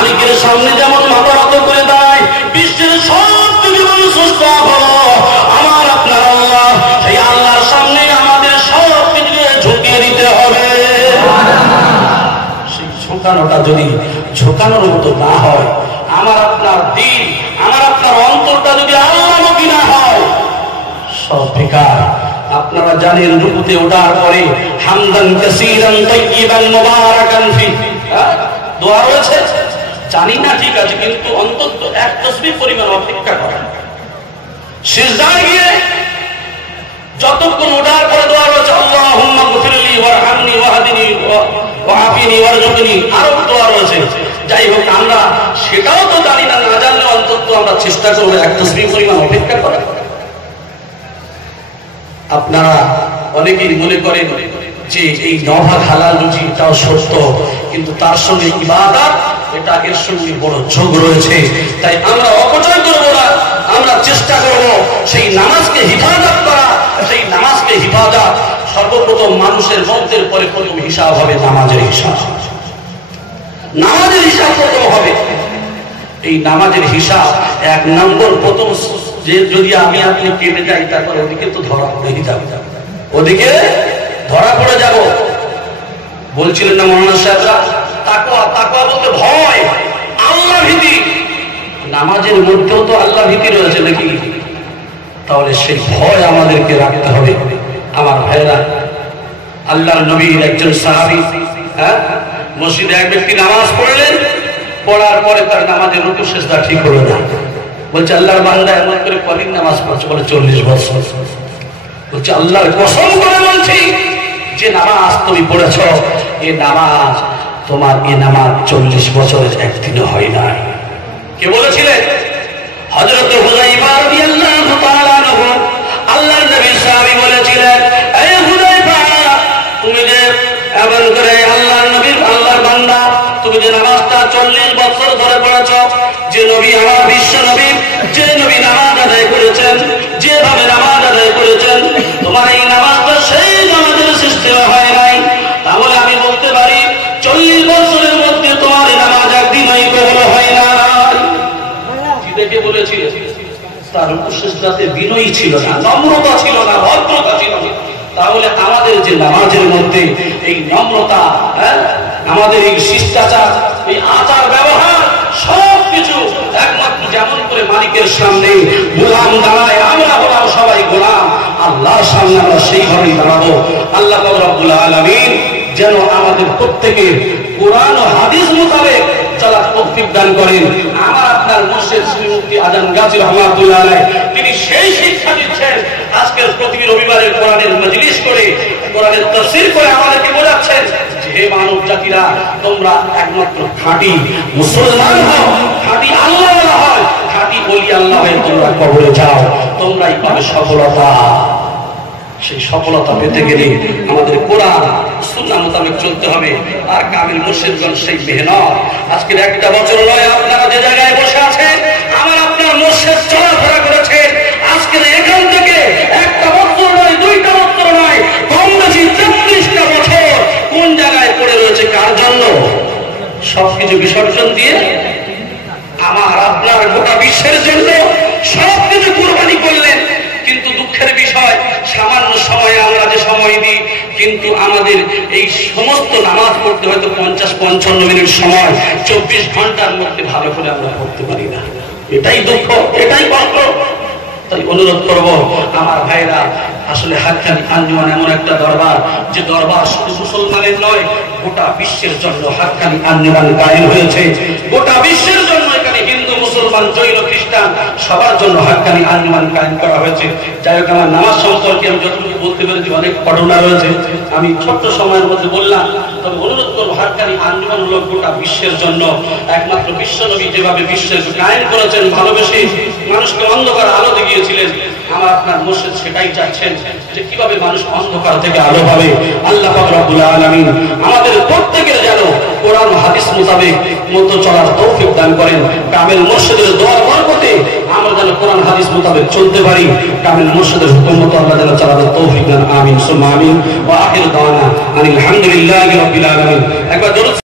মালিকের সামনে যেমন মাথা নত করে দাঁড়ায়, বিশ্বের সব থেকে বড় স্রষ্টা হলো আমার আপনার আল্লাহ। সেই আল্লাহর সামনে আমাদের সব কিছুকে ঝুঁকিয়ে দিতে হবে। সেই ঝোঁকানোটা যদি ঝোঁকানোর মতো না হয়, আমার আপনার দিন, আমার আপনার অন্তরটা যদি আল্লাহমুখী না হয়, সব বেকার। আপনারা জানেন রুকুতে ওঠার পরে হামদান কাসীরান তাইয়িবান মুবারাকান ফিহি দোয়া রয়েছে, জানি না ঠিক আছে, কিন্তু অন্তত এক তাসবিহ পরিমাণ অপেক্ষা করেন। সিজদায় গিয়ে যতক্ষণ ওঠার পরে দোয়া রয়েছে আল্লাহুম্মা গফিরলি ওয়ারহামনি ওয়াহদিনি ওয়াআফিনি ওয়ারযুকনি, আরো দোয়া রয়েছে। যাই হোক, আমরা সেটাও তো জানি না, না জানলে অন্তত আমরা চেষ্টা করবো এক তাসবিহ পরিমাণ অপেক্ষা করার। আপনারা অনেকেই মনে করেন যে এই 9 ভাগ হালাল রুজি এটাও সত্য, কিন্তু তার সঙ্গে ইবাদত এটা এর সঙ্গে বড় যোগ রয়েছে। তাই আমরা অপচয় করব না, আমরা চেষ্টা করব সেই নামাজকে হিফাজত করা। সেই নামাজকে হিফাজত সর্বপ্রথম মানুষের মন্ত্রের পরে প্রথম হিসাব হবে নামাজের হিসাব। নামাজের হিসাব প্রথম হবে। এই নামাজের হিসাব 1 নম্বর প্রথম যে যদি আমি আপনি কেটে যাই, তারপর ওদিকে তো ধরা পড়ে যাবে, ওদিকে ধরা পড়ে যাব। বলছিলেন না মৌলানা সাহেবরা, তাকওয়া, তাকওয়া বলতে ভয়, আল্লাহ ভীতি। নামাজের মধ্যেও তো আল্লাহ ভীতি রয়েছে নাকি? তাহলে সেই ভয় আমাদেরকে রাখতে হবে। আমার ভাইরা, আল্লাহর নবীর একজন সাহাবী, মসজিদে এক ব্যক্তি নামাজ পড়লেন, পড়ার পরে তার নামাজের রুকু সিজদা ঠিক হলো না। বলছে আল্লাহর বান্দা এমন করে কদিন নামাজ পড়ছে? বলে 40 বছর। বলছে আল্লাহর কসম করে বলছি, যে নামাজ তুমি পড়েছ, এ নামাজ তোমার এ নামাজ 40 বছরের একদিনও হয় নাই। কে বলেছিলেন? হযরত হুযায়ফা রাদিয়াল্লাহু তাআলা আনহু। আল্লাহর নবী সাহাবী বলেছিলেন, এই হুযায়ফা, তুমি যে এমন করে আল্লাহর নবীর, আল্লাহর বান্দা, তুমি যে নামাজটা 40 বছর ধরে পড়েছ, যে নবী, আমার বিশ্ব নবী, যে নবী নামাজ আদায় করেছেন, যেভাবে নামাজ আদায় করেছেন, তোমার এই নামাজটা সেই নামাজের সিস্টেমে হয় নাই। তাহলে আমি বলতে পারি 40 বছরের মধ্যে তোমার এই নামাজ একদিনই কবুল হয় না। কি দেখে বলেছিল? তার সিজদাতে বিনয়ী ছিল না, নম্রতা ছিল না, ভদ্রতা ছিল না। তাহলে আমাদের যে নামাজের মধ্যে এই নম্রতা, আমাদের এই শিষ্টাচার, এই আচার ব্যবহার, সবকিছু একমাত্র যেমন করে মালিকের সামনে গোলাম দাঁড়ায়, আমরা হলাম সবাই গোলাম, আল্লাহর সামনে আমরা সেইভাবেই দাঁড়াবো। আল্লাহ রাব্বুল আলামিন যেন আমাদের প্রত্যেকের কোরআন ও হাদিস মোতাবেক চলার তৌফিক দান করেন। আমার আপনার মুর্শিদ শ্রী মুফতি আজান গাজী রহমাতুল্লাহ আলাইহি, তিনি সেই শিক্ষা দিচ্ছেন। আজকের প্রতি রবিবারের কোরআনের মজলিস করে, কোরআনের তাফসীর করে আমাদেরকে বোঝাচ্ছেন যে হে মানব জাতিরা, তোমরা একমাত্র খাঁটি মুসলমান হও, খাঁটি আল্লাহওয়ালা হও, খাঁটি ওলি আল্লাহ হয়ে তোমরা কবরে যাও, তোমরাই পাবে সফলতা। সেই সফলতা পেতে গেলে আমাদের কোরআন সুন্নাহ মোতাবেক চলতে হবে। আর কামিল মুর্শিদগণ সেই মেহনত, আজকের একটা বছর নয়, আপনারা যে জায়গায় বসে আছেন, আমার আপনার মুর্শিদ চলাফেরা করেছে, আজকের এখান থেকে একটা বছর নয়, 2টা বছর নয়, কম বেশি 33টা বছর কোন জায়গায় পড়ে রয়েছে? কার জন্য? সবকিছু বিসর্জন দিয়ে আমার আপনার গোটা বিশ্বের জন্য সবকিছু কুরবানি করলেন। কিন্তু দুঃখের বিষয়, সামান্য সময়ে আমরা যে সময় দিই, কিন্তু আমাদের এই সমস্ত নামাজ পড়তে হয়তো 50-55 মিনিট সময়, 24 ঘন্টার মধ্যে ভালো করে আমরা পড়তে পারি না। এটাই দুঃখ, এটাই কষ্ট। তাই অনুরোধ করব আমার ভাইরা, আসলে হাক্কানি আঞ্জুমান এমন একটা দরবার, যে দরবার শুধু মুসলমানের নয়, গোটা বিশ্বের জন্য হাক্কানি আঞ্জুমান কায়েম হয়েছে। গোটা বিশ্বের জন্য এখানে হিন্দু, মুসলমান, জৈন, খ্রিস্টান সবার জন্য হাক্কানি আঞ্জুমান কায়েম করা হয়েছে। যাই হোক, আমার নামাজ সম্পর্কে আমি যতটুকু বলতে পেরেছি, অনেক ঘটনা রয়েছে, আমি ছোট্ট সময়ের মধ্যে বললাম। তবে অনুরোধ করবো, হাক্কানি আঞ্জুমান হলো গোটা বিশ্বের জন্য একমাত্র। বিশ্বনবী যেভাবে বিশ্বের কায়েম করেছেন, ভালোবেসে মানুষকে অন্ধকার আলো দেখিয়েছিলেন, আমার আপনার মুর্শিদ সেটাই চাচ্ছেন যে কিভাবে মানুষ অন্ধকার থেকে আলো পাবে। আল্লাহ পাক রব্বুল আলামিন আমাদের প্রত্যেকের যেন কোরআন ও হাদিস মোতাবেক মতো চলার তৌফিক দান করেন। কামিল মুর্শিদের দোয়ার বরকতে আমরা যেন কোরআন হাদিস মোতাবেক চলতে পারি। কামিল মুর্শিদের হুকুম মতো আল্লাহ যেন চলার তৌফিক দান। আমিন সুম্মা আমিন। ওয়া আখিরু দাওয়ানা আলহামদুলিল্লাহি রাব্বিল আলামিন। একবার